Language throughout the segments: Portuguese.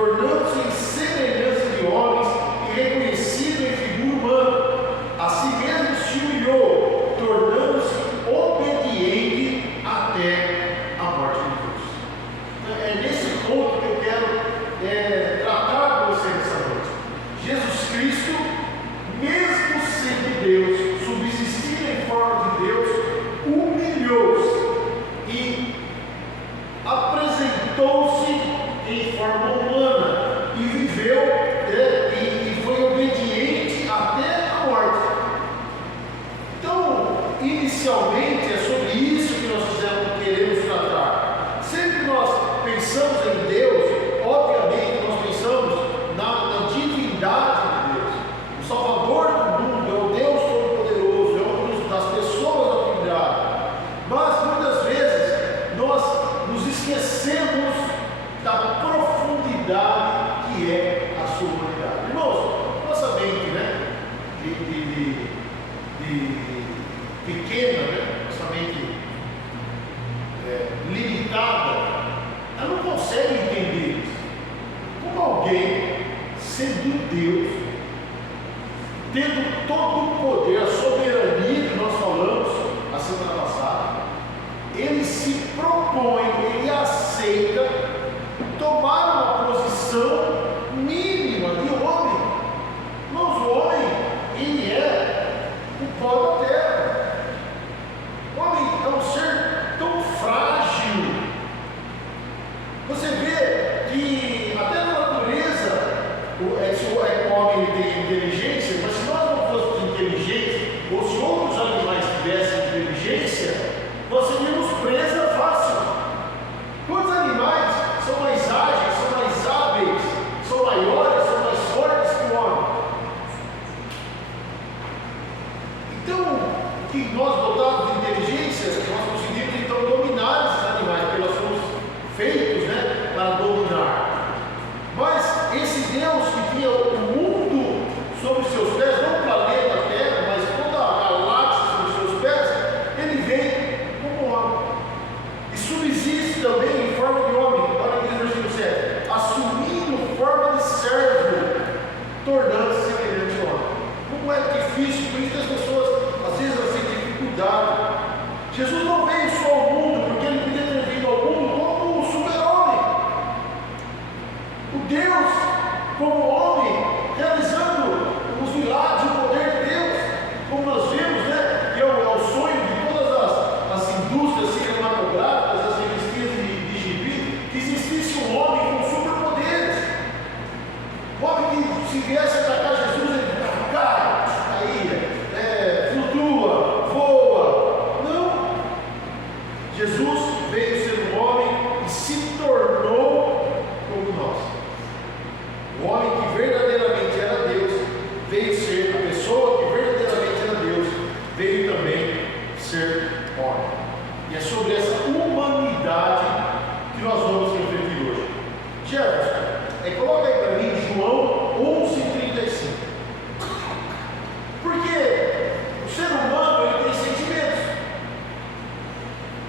tornando-se em semelhança de homens e reconhecido em figura humana, a si mesmo tendo todo o poder, a soberania que nós falamos a semana passada, ele se propõe, ele aceita tomar uma posição mínima de homem. Mas o homem, ele é o pó da terra. O homem é um ser tão frágil. Você vê que até na natureza, o homem tem inteligência, mas se nós não fôssemos inteligentes, ou se outros animais tivessem inteligência, nós seríamos presa fácil. Quantos animais são mais ágeis, são mais hábeis, são maiores, são mais fortes que o homem? Então, que nós dotados de inteligência, nós conseguimos então dominar esses animais, porque nós somos feitos, né, para dominar. Mas esse Deus que tinha o mundo sobre seus pés, não o planeta Terra, mas toda a galáxia sobre seus pés, ele vem como homem e subsiste também em forma de homem. Olha aqui no versículo 7: assumindo forma de servo, tornando-se semelhante ao homem. Como é difícil, por isso que as pessoas às vezes elas têm dificuldade. Jesus não veio só ao mundo porque ele podia ter vindo ao mundo como um super-homem. O Deus, como homem, realizando os milagres, o poder de Deus, como nós vemos, né? Que é o sonho de todas as indústrias cinematográficas, as revistas de gibi, que existisse um homem com superpoderes. Um homem que se viesse atacar Jesus, ele cai, caía, flutua, voa. Não. Jesus veio ser um homem e se tornou como nós. O homem que verdadeiramente era Deus veio ser a pessoa que verdadeiramente era Deus, veio também ser homem. E é sobre essa humanidade que nós vamos refletir hoje. Jefferson, coloca aí para mim João 11:35. Porque o ser humano ele tem sentimentos.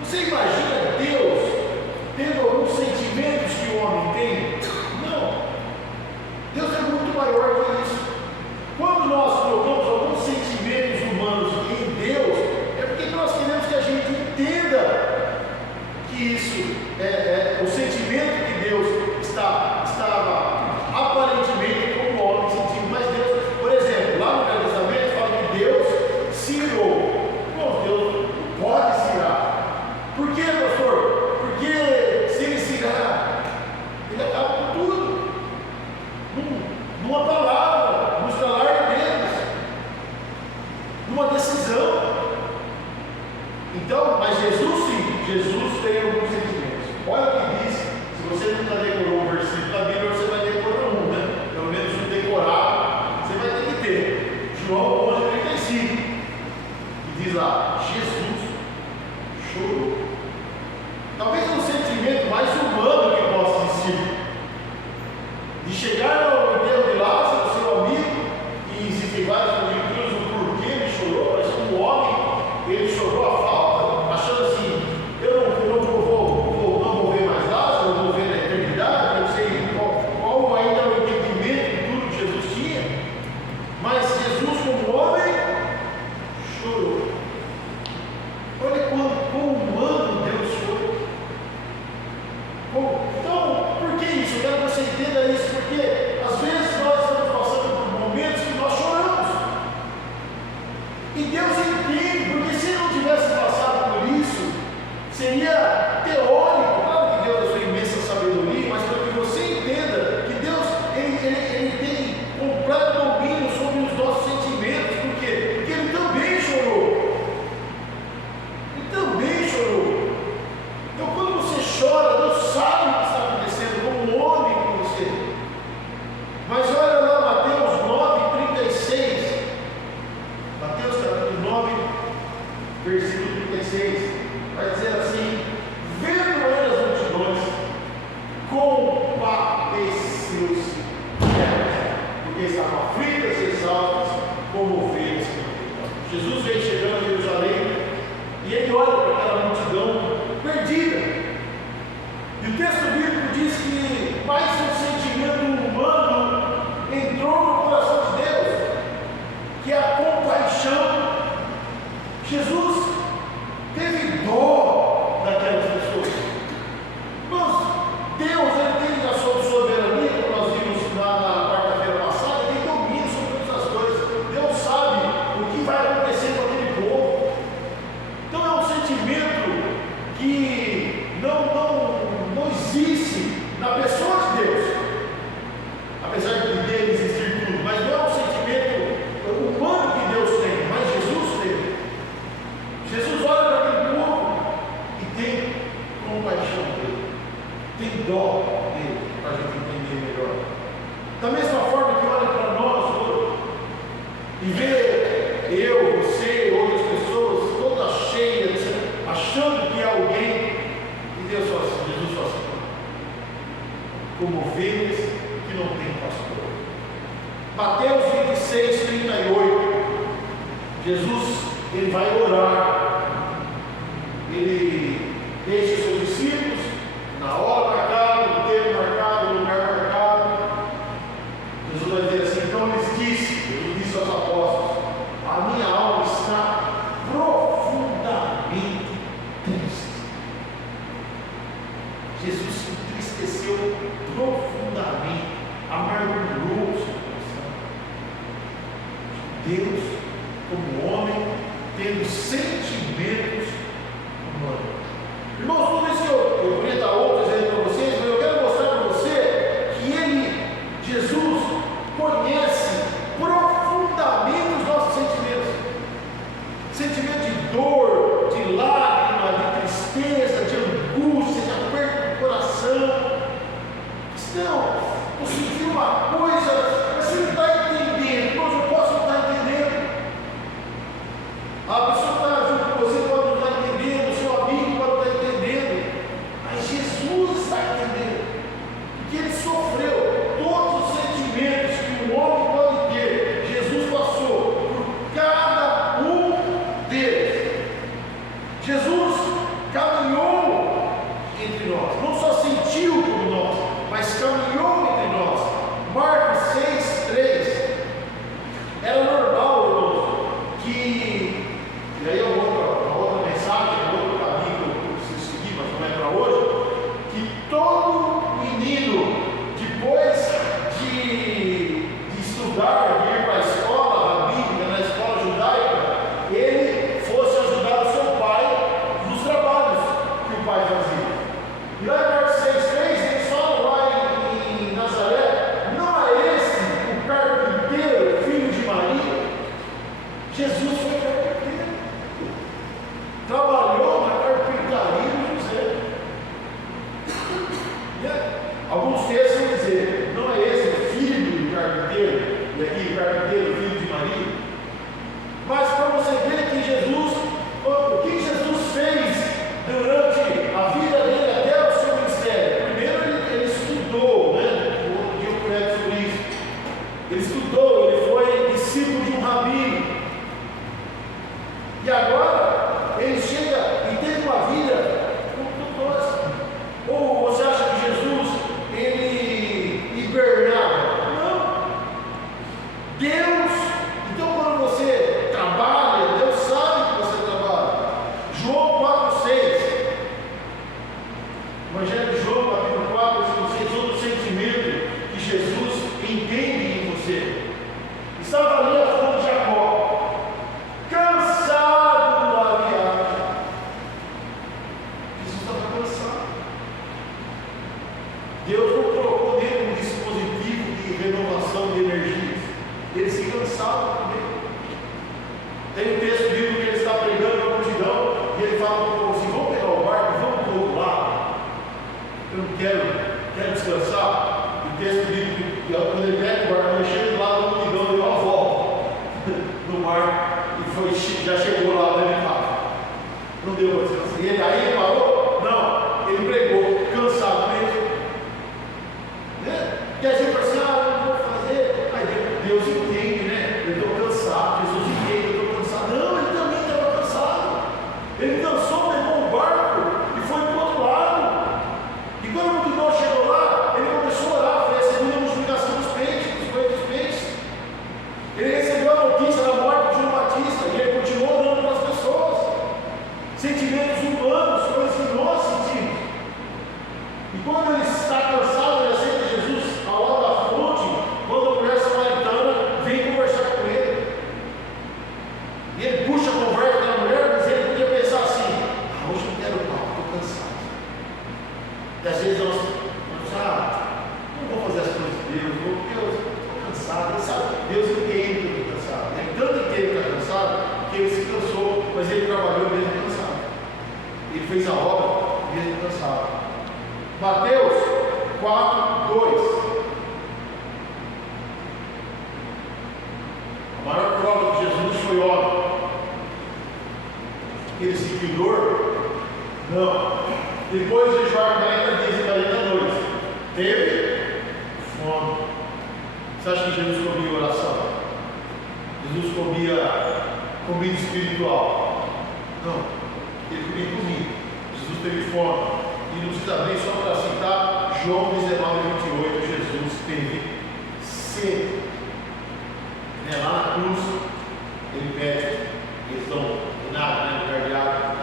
Você imagina Deus tendo alguns sentimentos que o homem tem? Não. Deus é muito maior que isso. Quando nós colocamos alguns sentimentos humanos em Deus, é porque nós queremos que a gente entenda que isso o sentimento que Deus estava aparentemente como o homem sentindo. Mas Deus, por exemplo, lá no Velho Testamento fala que Deus se irou. Bom, Deus não pode se irar. Por quê, pastor? Porque se ele se irar, ele acaba com tudo. Numa palavra, no estalar de dedos, numa decisão. Então, mas Jesus sim, Jesus tem alguns sentimentos. Olha o que diz, se você nunca decorou um versículo da Bíblia, você vai decorar um, né? Pelo menos um decorado, você vai ter que ter. João 11:35, que diz lá, Jesus chorou. Talvez um sentimento mais humano que possa existir, de chegar ao enterro de Lázaro, seu amigo, e existem várias conjecturas do porquê ele chorou, mas como homem, ele chorou a falta, achando assim, eu não vou ver mais Lázaro, eu vou ver na eternidade, eu não sei qual ainda é o entendimento de tudo que Jesus tinha, mas Jesus como homem, chorou. Olha quão humano Deus foi. Então, por que isso? Eu quero que você entenda isso, porque às vezes nós estamos passando por momentos que nós choramos. E Deus entende, porque se ele não tivesse passado por isso, seria teórico. Claro que Deus é sua imensa sabedoria, mas para que você entenda que Deus ele tem completo domínio sobre os nossos sentimentos. Por quê? Porque ele também chorou. Ele também chorou. Então, quando você chora, Deus sabe o que está acontecendo, como um homem com você. Mas olha lá, Mateus 9:36. Mateus capítulo 9, versículo 36. Vai dizer assim: vendo ele as multidões, compadeceu-se delas, porque estavam aflitas e exaustas, como ovelhas. Jesus veio chegando a Jerusalém e ele olha para aquela multidão perdida. E o texto bíblico diz que mais um sentimento humano entrou no coração de Deus. que é a compaixão. Jesus teve dó daquelas pessoas. Irmãos, Deus, Ele tem a sua soberania, como nós vimos na quarta-feira passada, Ele tem domínio sobre todas as coisas. Deus sabe o que vai acontecer com aquele povo. Então é um sentimento que não existe na pessoa de Deus, apesar de dele existir tudo, mas não é um sentimento humano que Deus tem, mas Jesus teve. Jesus olha para aquele povo e tem compaixão dele, tem dó dele, para a gente entender melhor. Da mesma forma que olha para nós hoje e vê eu, você, outras pessoas todas cheias, achando que é alguém, e Deus fala assim, Jesus fala assim, como ovelhas que não tem pastor. Mateus 26, 38, Jesus, ele vai orar, ele deixa os seus discípulos na hora marcada, no tempo marcado, no lugar marcado. Jesus vai dizer assim, então Jesus disse aos apóstolos, a minha alma está profundamente triste. Jesus se entristeceu profundamente, amargurou o seu coração. Deus, como homem, tendo sentimentos humanos. Irmãos, tudo isso que eu podia dar outro exemplo para vocês, mas eu quero mostrar para você que Jesus, conhece profundamente os nossos sentimentos. Sentimento de dor, de lágrima, de tristeza, de angústia, de aperto do coração. Não, eu senti uma coisa, mas você não está entendendo. Irmãos, eu posso não estar entendendo. A pessoa que está junto com você pode não estar entendendo, o seu amigo pode não estar entendendo, mas Jesus está entendendo, porque Ele sofreu todos os sentimentos que um homem pode ter. Jesus passou por cada um deles. Jesus caminhou entre nós, não só sentiu como nós, mas caminhou entre nós. Marcos 6, 3. Era normal, irmãos, que, e aí é uma outra mensagem, é outro caminho que eu preciso seguir, mas não é para hoje, que todo menino, depois de estudar, de ir para a escola bíblica, na escola judaica, ele fosse ajudar o seu pai nos trabalhos que o pai fazia. E lá em Marcos 6, 3, eles falam lá em Nazaré, não é esse o carpinteiro, filho de Maria? Jesus foi carpinteiro, trabalhou na carpintaria de José. Alguns textos vão dizer, não é esse o filho do carpinteiro, e aqui o carpinteiro, filho de Maria? Mas para você ver que Jesus, o que Jesus fez durante a vida dele até o seu ministério? Primeiro ele estudou, né? Outro dia eu prego sobre isso. Ele estudou, ele foi discípulo de um rabino. E agora ele chega e teve uma vida como nós. Ou você acha que Jesus ele hibernava? Não. Deus, então quando você trabalha, Deus sabe que você trabalha. João 4, 6. Evangelho de João, capítulo 4, versículo 6, outro sentimento que Jesus entende em você. Estava ali a fonte de Jacó, cansado da viagem. Jesus estava cansado. Deus não colocou nele um dispositivo de renovação de energias. Ele se cansava também. Tem um texto bíblico que ele está pregando na multidão e ele fala para o povo assim, vamos pegar o barco, vamos para o outro lado. Eu não quero descansar. O texto bíblico, quando ele pega o barco, ele chega lá na multidão, deu uma volta no mar e já chegou lá na etapa. Não deu para descansar. E aí ele parou? Não, ele pregou, cansado mesmo. Né? E a gente fala assim, eu não vou fazer. Aí Deus entende, né? Eu estou cansado, Jesus entende, eu estou cansado. Não, ele também estava cansado. Ele cansou, pegou o barco e foi para o outro lado. E quando o multidão chegou lá, ele começou a orar, foi a segunda multiplicação dos peixes, foi fez a obra mesmo cansado. Mateus 4:2. A maior prova que Jesus foi homem. Ele se inclinou? Não. Depois de jejuar 40 dias e 40 noites, teve fome. Você acha que Jesus comia oração? Jesus comia comida espiritual? Não. Ele comia comida. Jesus teve fome. E não precisa abrir só para citar João 19:28. Jesus teve sede. Lá na cruz, ele pede, eles dão nada, no lugar de água.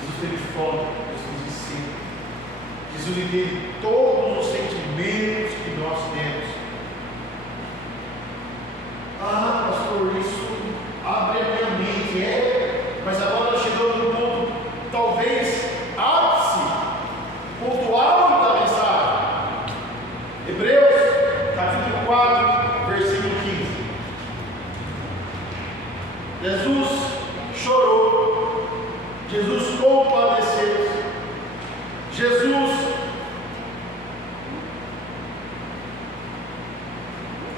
Jesus teve fome, Jesus teve sede. Jesus entende todos os sentimentos que nós temos. Ah, pastor, isso abre a minha mente, mas agora nós chegamos no ponto, talvez ápice, ponto alto da mensagem. Hebreus, capítulo 4, versículo 15. Jesus chorou, Jesus compadeceu, Jesus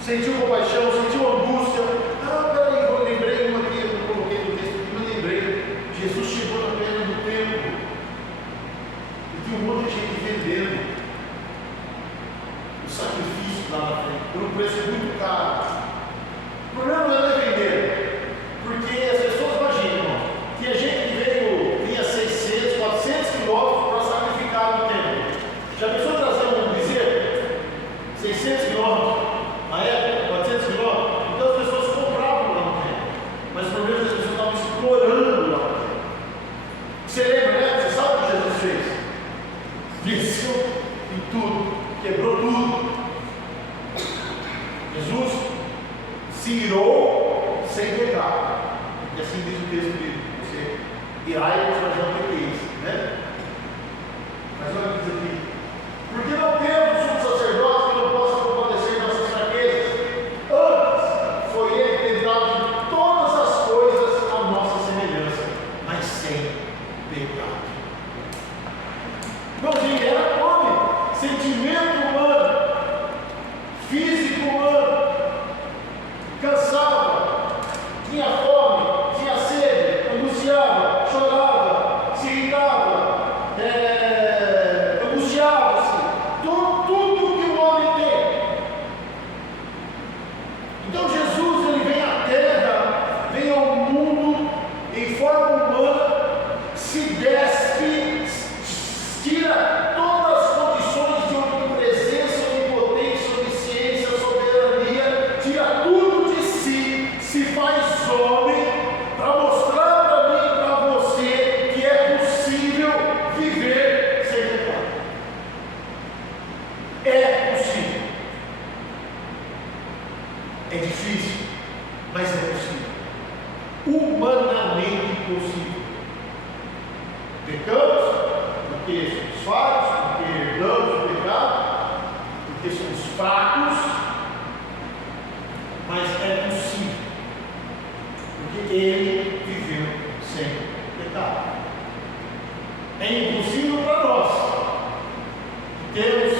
sentiu compaixão, sentiu angústia. Peraí, eu lembrei uma aqui, eu não coloquei no texto aqui, mas lembrei. Jesus chegou na beira do templo e tinha um monte de gente vendendo o sacrifício lá na frente, por um preço muito caro. O problema não era vender, porque as pessoas imaginam, irmão, tinha gente que vinha 600, 400 quilômetros para sacrificar no templo. Já pensou trazer um bezerro? 600 quilômetros. Na época, 400 quilômetros, então as pessoas compravam lá no templo, mas o problema é que as pessoas estavam explorando lá no templo. Você lembra, né? Você sabe o que Jesus fez? Desceu em tudo, quebrou tudo. Jesus se irou sem pecar, e assim diz o texto bíblico: você irai-vos, mas não pequeis, né? Mas olha o que diz aqui: porque não temos um sacerdote que não possa compadecer nossas fraquezas. Antes foi ele tentado em todas as coisas à nossa semelhança, mas sem pecado. Irmãozinho, era homem, sentimento humano, físico humano, cansava, tinha fome, tinha sede, angustiava, chorava, se irritava, angustiava-se, tudo que o homem tem. Então Jesus, ele vem à terra, vem ao mundo em forma humana, se despe, tira todas as condições de onipresença, onipotência, onisciência, soberania, tira tudo de si, se faz homem, para mostrar para mim e para você que é possível viver sem pecado. É possível. É difícil, mas é possível. Humanamente possível. Pecamos porque somos falhos, porque herdamos o pecado, porque somos fracos, mas é possível, porque Ele viveu sem pecado. É impossível para nós, que temos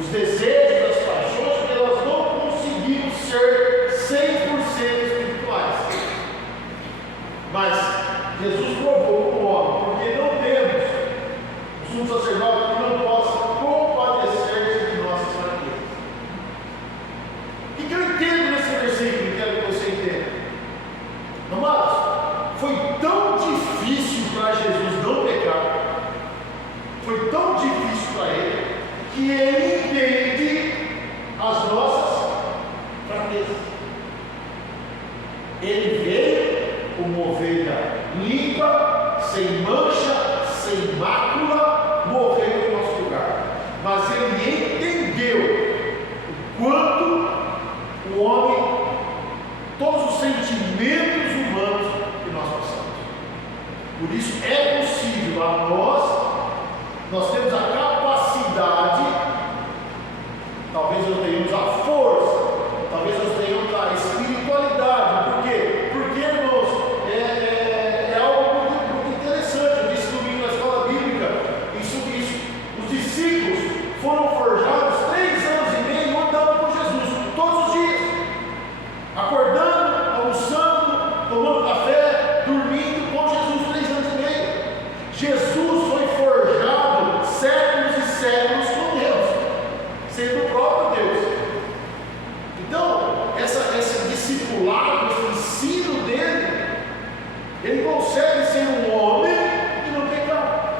os desejos, as paixões, porque nós não conseguimos ser 100% espirituais. Mas Jesus provou como homem, porque não temos um sumo sacerdote que não possa compadecer de nossas fraquezas. O que eu entendo nesse versículo e quero que você entenda? Amados, foi tão difícil para Jesus não pecar, foi tão difícil para ele, que ele entende as nossas fraquezas. Ele veio como ovelha limpa, sem mancha, sem mácula, morreu em nosso lugar. Mas ele entendeu o quanto o homem, todos os sentimentos humanos que nós passamos. Por isso é possível a nós temos a capacidade, talvez nós tenhamos a força, talvez nós tenhamos a espiritualidade. Por quê? Porque, irmãos, é algo muito interessante. Ele consegue ser um homem e não pecar.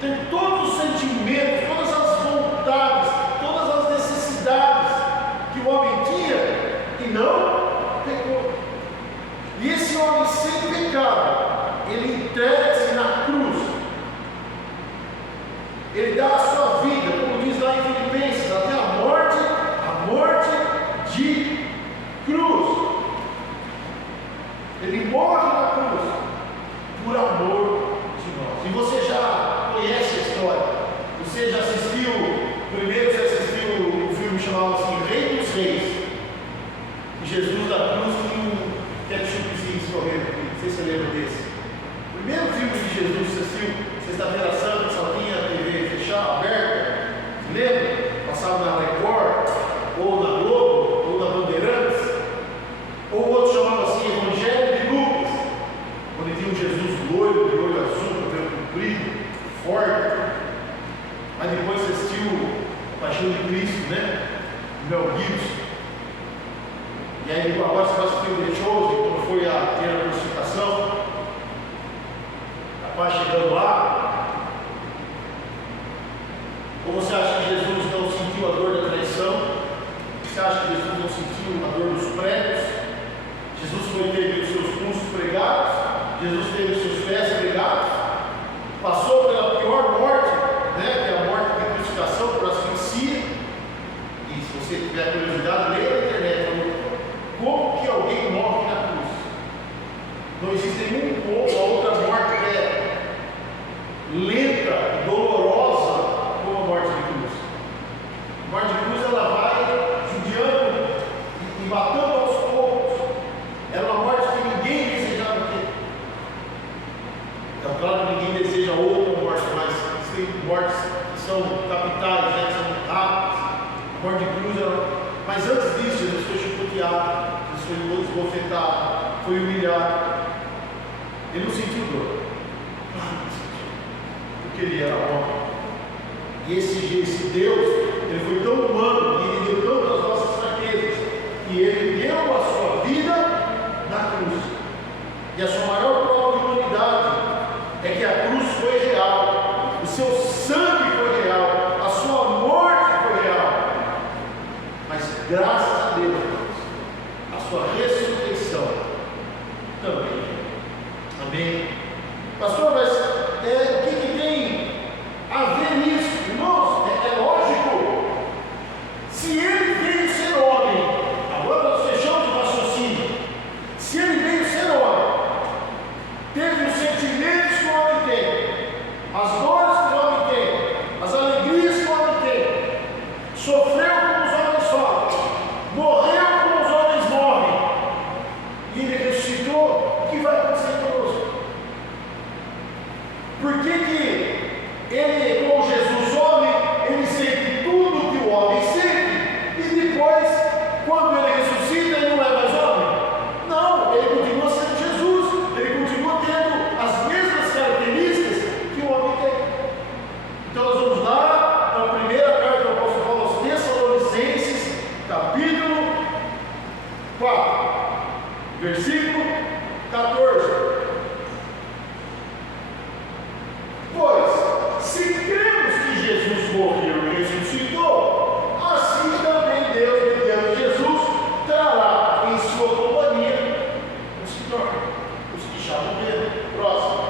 Tem todos os sentimentos, todas as vontades, todas as necessidades que o homem tinha e não pecou. E esse homem sem pecado, ele entrega-se na cruz. Ele dá a sua vida, como diz lá em Filipenses, até a morte de cruz. Ele morre na cruz por amor de nós. E você já conhece a história. Você já assistiu, primeiro você assistiu um filme chamado assim, Rei dos Reis. E Jesus da cruz tinha um ketchupzinho escorrendo aqui. Não sei se você lembra desse. O primeiro filme de Jesus você assistiu, Sexta-feira Santa, só tinha a TV fechada, aberta. Lembra? Passava na Record, ou na Globo, ou na Bandeirantes. Ou outro chamava assim, Evangelho de Lucas, onde tinha um Jesus loiro, de olho azul, cabelo comprido, forte. Mas depois você assistiu a Paixão de Cristo, né? Mel Gibson. E aí agora você vai assistir o The Chosen, quando foi a primeira crucificação. A paz chegando lá. Ou você acha que Jesus não sentiu a dor da traição? Você acha que Jesus não sentiu a dor dos pregos? Jesus teve os seus pulsos pregados, Jesus teve os seus pés pregados, passou pela pior morte, né, que é a morte de crucificação por asfixia. E se você tiver curiosidade, leia na internet como que alguém morre na cruz. Não existe nenhuma outra morte que é lenta e dolorosa como a morte de cruz. A morte de cruz ela vai judiando e matando aos poucos. Era uma morte que ninguém desejava ter. É claro que ninguém deseja outra morte, mas existem mortes que são capitais, né, que são rápidas. A morte de cruz era... Mas antes disso, Jesus foi chicoteado, Jesus foi esbofetado, foi humilhado. Ele não sentiu dor. Não sentiu. Porque ele era homem. E esse Deus, ele foi tão humano e ele deu tantas nossas fraquezas que ele deu a sua vida na cruz. E a sua maior prova de humanidade é que a cruz foi real, o seu sangue foi real, a sua morte foi real. Mas graças a Deus, a sua ressurreição também. Amém? Pastor, mas o que tem a ver nisso? Irmãos, é lógico. Se ele veio ser homem, agora nós fechamos o raciocínio. Se ele veio ser homem, teve os sentimentos que o homem tem, as dores que o homem tem, as alegrias que o homem tem, sofreu como os homens sofrem, morreu como os homens morrem, e ele ressuscitou, o que vai acontecer conosco? Por que ele, como Jesus homem, ele sente tudo que o homem sente, e depois, quando ele ressuscita, ele não é mais homem? Não, ele continua sendo Jesus, ele continua tendo as mesmas características que o homem tem. Então nós vamos lá para a primeira carta do apóstolo Paulo aos Tessalonicenses, capítulo 4, versículo 14. Pois, se cremos que Jesus morreu e ressuscitou, assim também Deus, mediante Jesus, trará em sua companhia os que dormem, os que já morreram. Próximo.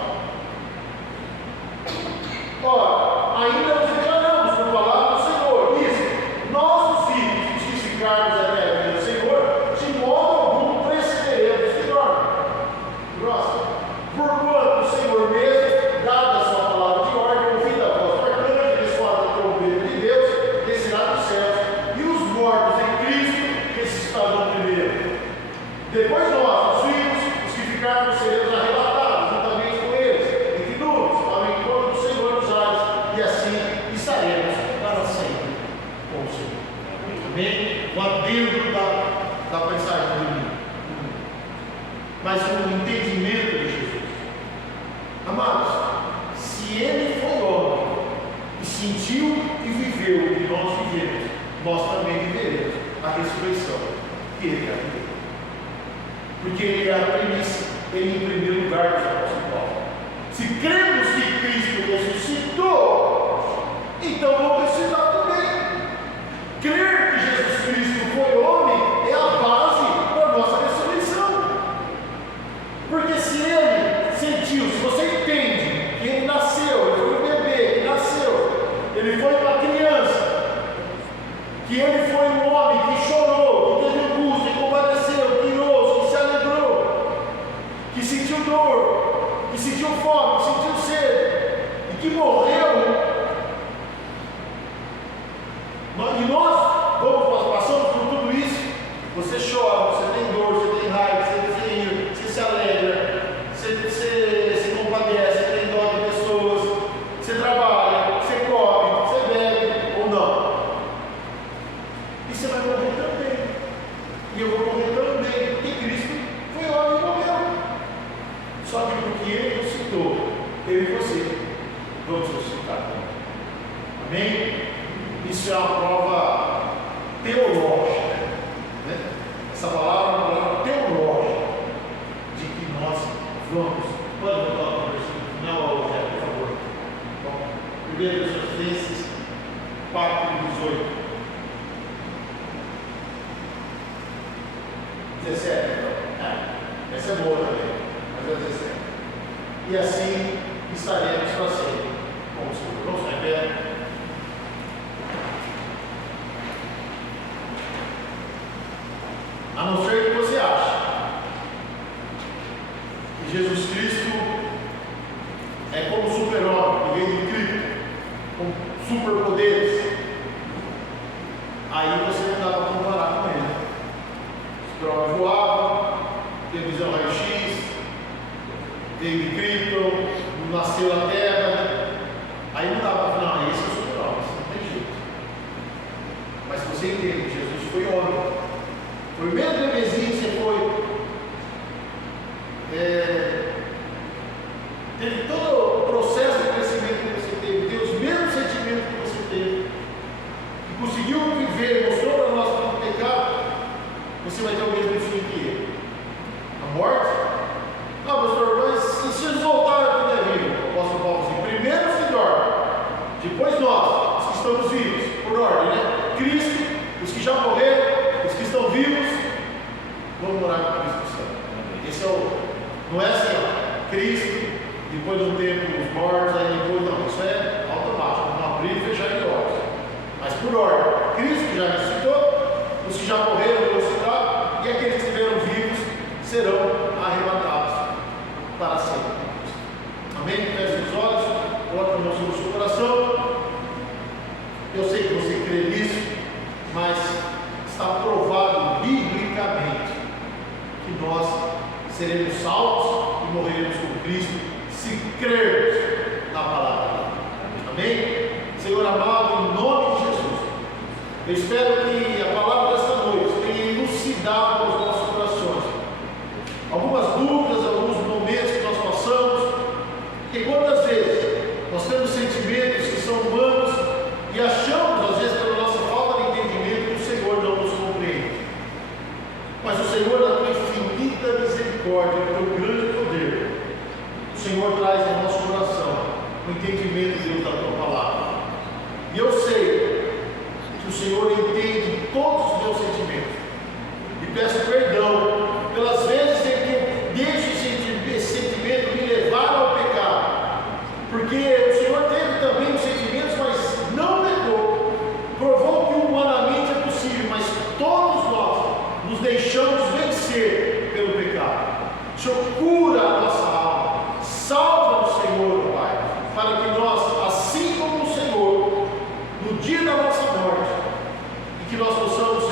Ora, ainda nos declaramos por palavra do Senhor, isso, nós os vivos, os que ficarmos até a vida do Senhor, de modo algum precederemos os que dormem. Próximo. Porquanto o Senhor mesmo, dada a sua palavra de ordem, ouvida a voz do arcanjo, ressoada a trombeta de Deus, descerá dos céus, e os mortos em Cristo ressuscitarão primeiro. Depois nós, os vivos, os que ficarmos, seremos arrebatados juntamente com eles, entre nuvens, ao encontro do Senhor nos ares, e assim estaremos para sempre com o Senhor. Amém? O adendo da mensagem do domingo. Mas o entendimento de Jesus. Amados, se ele foi homem e sentiu e viveu o que nós vivemos, nós também viveremos a ressurreição que ele já viveu. Porque ele é a premissa. ele em primeiro lugar, diz o apóstolo Paulo. Se cremos que Cristo ressuscitou, então vamos ressuscitar também. Crer que Jesus Cristo foi homem é a base da nossa ressurreição. Porque se ele sentiu, se você entende que ele nasceu, ele foi um bebê, ele nasceu, ele foi uma criança, que ele foi um homem que chorou, que teve angústia, que compadeceu, que orou, que se alegrou, que sentiu dor, que sentiu fome, que sentiu sede, e que morreu. E nós passamos por tudo isso. Você chora, você tem dor, você tem raiva, você tem ira, você se alegra, você se compadece, você tem dó de pessoas, você trabalha, você come, você bebe ou não. E você vai morrer também. E eu vou morrer também, porque Cristo foi homem e morreu. Só que porque Ele ressuscitou, eu e você vamos ressuscitar também. Amém? Isso é uma prova teológica, né? Essa palavra é uma palavra teológica de que nós vamos. Pode botar uma versículo final ao Rogério, por favor. Bom, 1 Tessalonicenses 4, 18. 17. Essa é boa também, mas é 17. E assim estaremos para sempre. Vamos ficar em pé. A não ser que você ache que Jesus Cristo é como super-homem, que veio de Cristo, com superpoderes, aí você não dá para comparar com ele. O super-homem voava, teve visão raio-x, veio de Cristo, nasceu na terra, aí não dá para falar, não, esse é o super-homem, não tem jeito. Mas se você entende que Jesus foi homem, foi o mesmo bebezinho que você foi, teve todo o processo de crescimento que você teve, teve os mesmos sentimentos que você teve, que conseguiu viver, mostrou para nós como pecado, você vai ter o mesmo fim que ele. A morte? Não, pastor, mas se Jesus voltar, tudo é vivo. O apóstolo Paulo diz: primeiro os que dormem, depois nós, os que estamos vivos, por ordem, né? Cristo, os que já morreram, os que estão vivos, vamos morar com Cristo no céu. Esse é não é assim, ó, Cristo, depois de um tempo os mortos, aí depois não, isso é automático, vamos abrir e fechar de olhos. Mas por ordem, Cristo já ressuscitou, os que já morreram vão ressuscitar, e aqueles que estiveram vivos serão arrebatados para sempre. Amém? Feche os olhos, coloque a mão sobre o seu coração. Eu sei que você crê nisso, mas está provado biblicamente que nós seremos salvos e morreremos com Cristo se crermos na palavra. Amém? Senhor amado, em nome de Jesus, eu espero que a palavra desta noite tenha elucidado os nossos corações algumas dúvidas, alguns momentos que nós passamos, porque quantas vezes nós temos sentimentos que são humanos e achamos, às vezes, pela nossa falta de entendimento, que o Senhor não nos compreende. Mas o Senhor, na tua infinita misericórdia, no teu grande poder, o Senhor traz ao nosso coração o entendimento, Deus, da tua palavra. E eu sei que o Senhor entende todos os meus sentimentos. E peço perdão pelas vezes em que eu deixo esse sentimento me levar ao pecado. Porque o Senhor teve também os sentimentos, mas não pecou. Provou que humanamente é possível, mas todos nós nos deixamos vencer pelo pecado. O Senhor cura a nossa alma. Salva-nos, Senhor, Pai, para que nós, assim como o Senhor, no dia da nossa morte, e que nós possamos